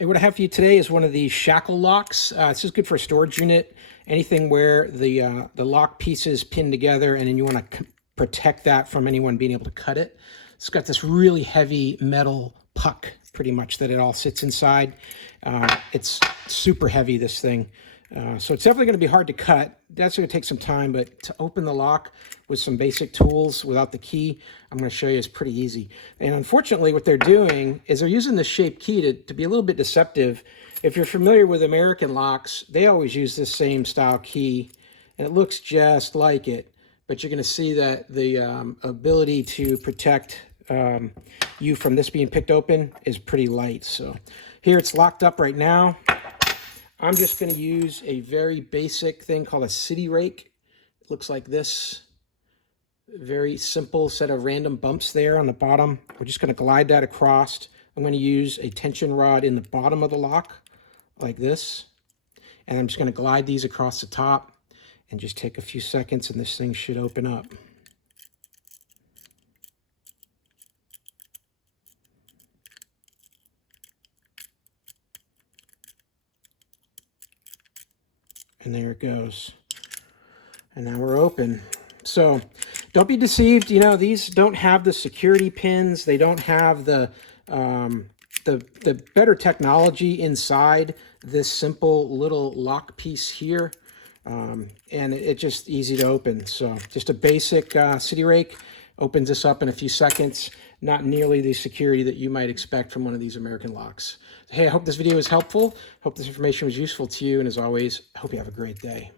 Hey, what I have for you today is one of these shackle locks. This is good for a storage unit, anything where the lock pieces pin together and then you want to protect that from anyone being able to cut it. It's got this really heavy metal puck, pretty much, that it all sits inside. It's super heavy, this thing. So it's definitely going to be hard to cut. That's going to take some time, but to open the lock with some basic tools without the key, I'm going to show you, is pretty easy. And unfortunately, what they're doing is they're using the shape key to be a little bit deceptive. If you're familiar with American locks, they always use this same style key, and it looks just like it. But you're going to see that the ability to protect you from this being picked open is pretty light. So here it's locked up right now. I'm just going to use a very basic thing called a city rake. It looks like this. Very simple set of random bumps there on the bottom. We're just going to glide that across. I'm going to use a tension rod in the bottom of the lock, like this. And I'm just going to glide these across the top and just take a few seconds and this thing should open up. And there it goes. And now we're open. So don't be deceived. You know, these don't have the security pins. They don't have the better technology inside this simple little lock piece here. And it's just easy to open. So just a basic city rake opens this up in a few seconds. Not nearly the security that you might expect from one of these American locks. Hey, I hope this video was helpful. Hope this information was useful to you. And as always, I hope you have a great day.